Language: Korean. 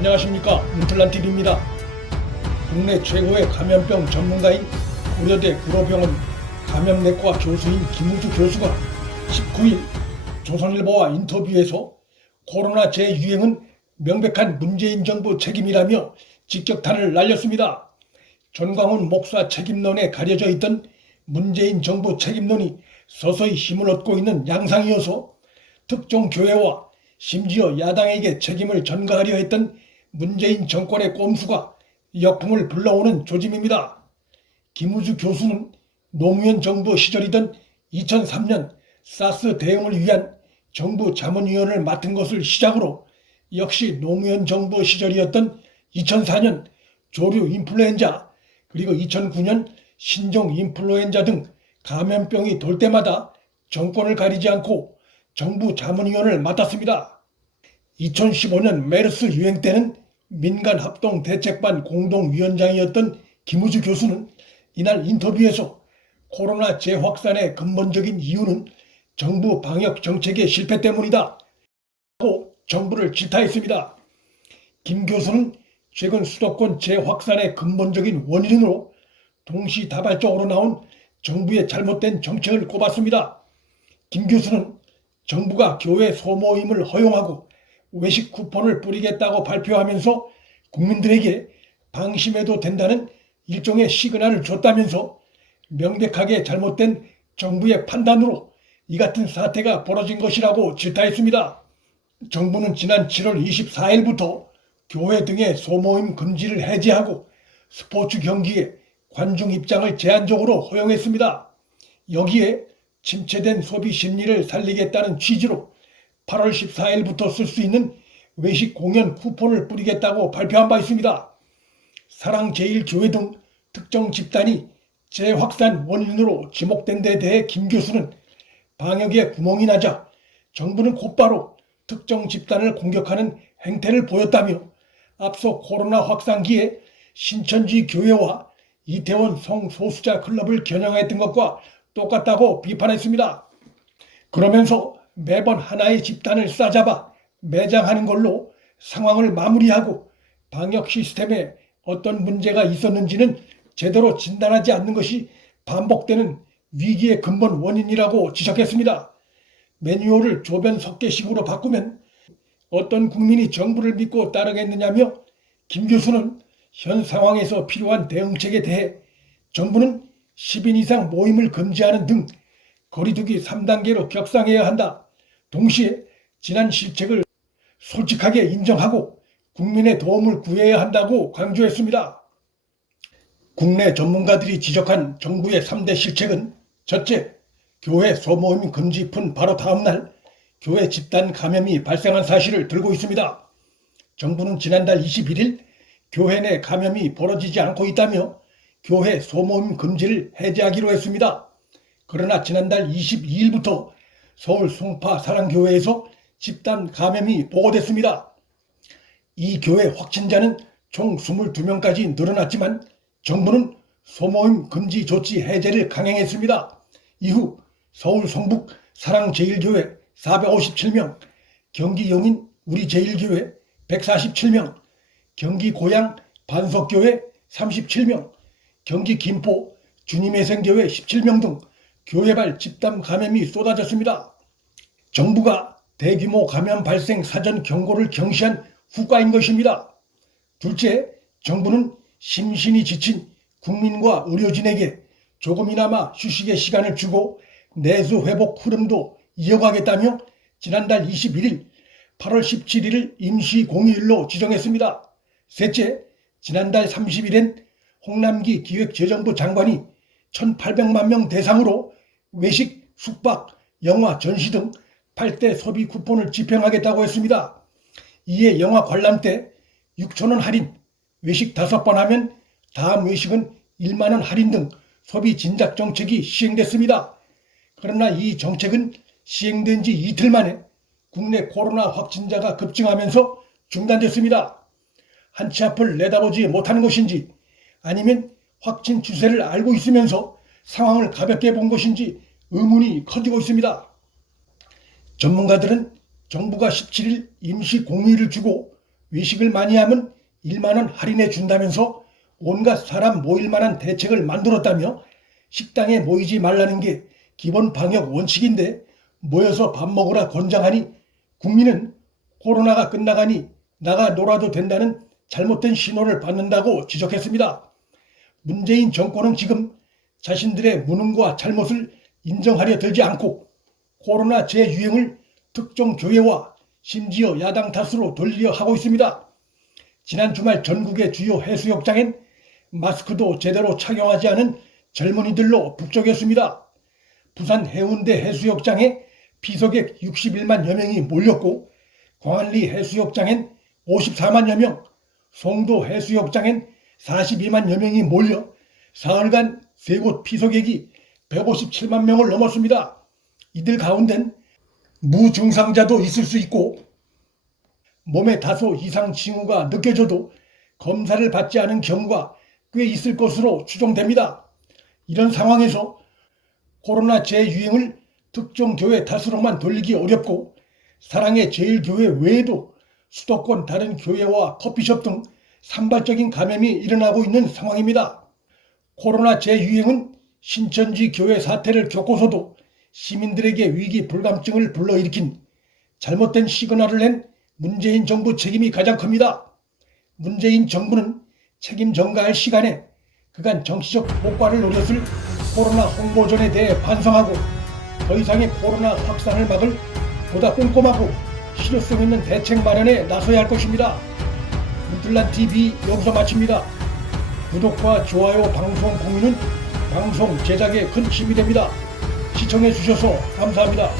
안녕하십니까, 인틀란TV입니다. 국내 최고의 감염병 전문가인 고려대 구로병원 감염내과 교수인 김우주 교수가 19일 조선일보와 인터뷰에서 코로나 재유행은 명백한 문재인 정부 책임이라며 직격탄을 날렸습니다. 전광훈 목사 책임론에 가려져 있던 문재인 정부 책임론이 서서히 힘을 얻고 있는 양상이어서 특정 교회와 심지어 야당에게 책임을 전가하려 했던 문재인 정권의 꼼수가 역풍을 불러오는 조짐입니다. 김우주 교수는 노무현 정부 시절이던 2003년 사스 대응을 위한 정부 자문위원을 맡은 것을 시작으로 역시 노무현 정부 시절이었던 2004년 조류 인플루엔자 그리고 2009년 신종 인플루엔자 등 감염병이 돌 때마다 정권을 가리지 않고 정부 자문위원을 맡았습니다. 2015년 메르스 유행 때는 민간합동대책반 공동위원장이었던 김우주 교수는 이날 인터뷰에서 코로나 재확산의 근본적인 이유는 정부 방역 정책의 실패 때문이다 고 정부를 질타했습니다. 김 교수는 최근 수도권 재확산의 근본적인 원인으로 동시다발적으로 나온 정부의 잘못된 정책을 꼽았습니다. 김 교수는 정부가 교회 소모임을 허용하고 외식 쿠폰을 뿌리겠다고 발표하면서 국민들에게 방심해도 된다는 일종의 시그널을 줬다면서 명백하게 잘못된 정부의 판단으로 이 같은 사태가 벌어진 것이라고 질타했습니다. 정부는 지난 7월 24일부터 교회 등의 소모임 금지를 해제하고 스포츠 경기에 관중 입장을 제한적으로 허용했습니다. 여기에 침체된 소비 심리를 살리겠다는 취지로 8월 14일부터 쓸 수 있는 외식 공연 쿠폰을 뿌리겠다고 발표한 바 있습니다. 사랑제일교회 등 특정 집단이 재확산 원인으로 지목된 데 대해 김 교수는 방역에 구멍이 나자 정부는 곧바로 특정 집단을 공격하는 행태를 보였다며 앞서 코로나 확산기에 신천지 교회와 이태원 성소수자 클럽을 겨냥했던 것과 똑같다고 비판했습니다. 그러면서 매번 하나의 집단을 싸잡아 매장하는 걸로 상황을 마무리하고 방역 시스템에 어떤 문제가 있었는지는 제대로 진단하지 않는 것이 반복되는 위기의 근본 원인이라고 지적했습니다. 매뉴얼을 조변석계식으로 바꾸면 어떤 국민이 정부를 믿고 따르겠느냐며 김 교수는 현 상황에서 필요한 대응책에 대해 정부는 10인 이상 모임을 금지하는 등 거리두기 3단계로 격상해야 한다. 동시에 지난 실책을 솔직하게 인정하고 국민의 도움을 구해야 한다고 강조했습니다. 국내 전문가들이 지적한 정부의 3대 실책은 첫째, 교회 소모임 금지푼 바로 다음날 교회 집단 감염이 발생한 사실을 들고 있습니다. 정부는 지난달 21일 교회 내 감염이 벌어지지 않고 있다며 교회 소모임 금지를 해제하기로 했습니다. 그러나 지난달 22일부터 서울 송파 사랑교회에서 집단 감염이 보고됐습니다. 이 교회 확진자는 총 22명까지 늘어났지만 정부는 소모임 금지 조치 해제를 강행했습니다. 이후 서울 성북 사랑제일교회 457명, 경기 용인 우리제일교회 147명, 경기 고양 반석교회 37명, 경기 김포 주님의 생교회 17명 등 교회발 집단 감염이 쏟아졌습니다. 정부가 대규모 감염 발생 사전 경고를 경시한 후과인 것입니다. 둘째, 정부는 심신이 지친 국민과 의료진에게 조금이나마 휴식의 시간을 주고 내수 회복 흐름도 이어가겠다며 지난달 21일, 8월 17일을 임시 공휴일로 지정했습니다. 셋째, 지난달 30일엔 홍남기 기획재정부 장관이 1,800만 명 대상으로 외식, 숙박, 영화, 전시 등 8대 소비 쿠폰을 집행하겠다고 했습니다. 이에 영화 관람 때 6,000원 할인, 외식 5번 하면 다음 외식은 1만 원 할인 등 소비 진작 정책이 시행됐습니다. 그러나 이 정책은 시행된 지 이틀 만에 국내 코로나 확진자가 급증하면서 중단됐습니다. 한치 앞을 내다보지 못하는 것인지 아니면 확진 추세를 알고 있으면서 상황을 가볍게 본 것인지 의문이 커지고 있습니다. 전문가들은 정부가 17일 임시 공휴일을 주고 외식을 많이 하면 1만 원 할인해 준다면서 온갖 사람 모일 만한 대책을 만들었다며 식당에 모이지 말라는 게 기본 방역 원칙인데 모여서 밥 먹으라 권장하니 국민은 코로나가 끝나가니 나가 놀아도 된다는 잘못된 신호를 받는다고 지적했습니다. 문재인 정권은 지금 자신들의 무능과 잘못을 인정하려 들지 않고 코로나 재유행을 특정 교회와 심지어 야당 탓으로 돌리려 하고 있습니다. 지난 주말 전국의 주요 해수욕장엔 마스크도 제대로 착용하지 않은 젊은이들로 북적였습니다. 부산 해운대 해수욕장에 피서객 61만여 명이 몰렸고 광안리 해수욕장엔 54만여 명, 송도 해수욕장엔 42만여 명이 몰려 사흘간 세 곳 피서객이 157만 명을 넘었습니다. 이들 가운데는 무증상자도 있을 수 있고 몸에 다소 이상 징후가 느껴져도 검사를 받지 않은 경우가 꽤 있을 것으로 추정됩니다. 이런 상황에서 코로나 재유행을 특정 교회 탓으로만 돌리기 어렵고 사랑의 제일교회 외에도 수도권 다른 교회와 커피숍 등 산발적인 감염이 일어나고 있는 상황입니다. 코로나 재유행은 신천지 교회 사태를 겪고서도 시민들에게 위기 불감증을 불러일으킨 잘못된 시그널을 낸 문재인 정부 책임이 가장 큽니다. 문재인 정부는 책임 전가할 시간에 그간 정치적 효과를 노렸을 코로나 홍보전에 대해 반성하고 더 이상의 코로나 확산을 막을 보다 꼼꼼하고 실효성 있는 대책 마련에 나서야 할 것입니다. 문틀란TV 여기서 마칩니다. 구독과 좋아요, 방송 공유는 방송 제작에 큰 힘이 됩니다. 시청해 주셔서 감사합니다.